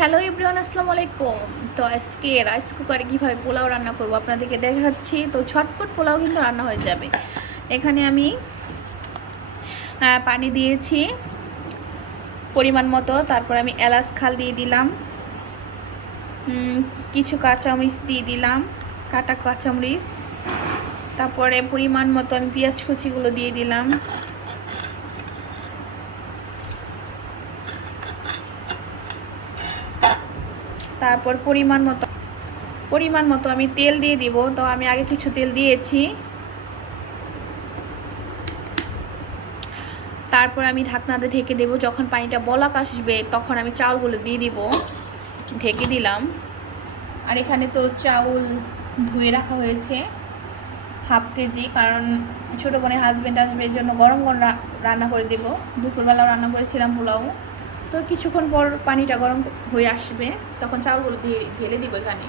Hello everyone, আসসালামু আলাইকুম। তো আজকে রাইস কুকারে কীভাবে পোলাও রান্না করব আপনাদেরকে দেখাচ্ছি। তো ছটপট পোলাও কিন্তু রান্না হয়ে যাবে। এখানে আমি পানি দিয়েছি পরিমাণ মতো, তারপর আমি এলাচ খাল দিয়ে দিলাম, কিছু কাঁচামরিচ দিয়ে দিলাম, কাটা কাঁচামরিচ, তারপরে পরিমাণ মতো আমি পেঁয়াজ কুচিগুলো দিয়ে দিলাম, তারপর পরিমাণ মতো আমি তেল দিয়ে দিব। তো আমি আগে কিছু তেল দিয়েছি, তারপর আমি ঢাকনাতে ঢেকে দেব। যখন পানিটা বলক আসবে তখন আমি চাউলগুলো দিয়ে দিব। ঢেকে দিলাম। আর এখানে তো চাউল ধুয়ে রাখা হয়েছে হাফ কেজি, কারণ ছোটো বোনের হাজব্যান্ড আসবে, এর জন্য গরম গরম রান্না করে দেব। দুপুরবেলাও রান্না করেছিলাম পোলাও। তো কিছুক্ষণ পর পানিটা গরম হয়ে আসবে, তখন চাউলগুলো দিয়ে ঢেলে দিব এখানে।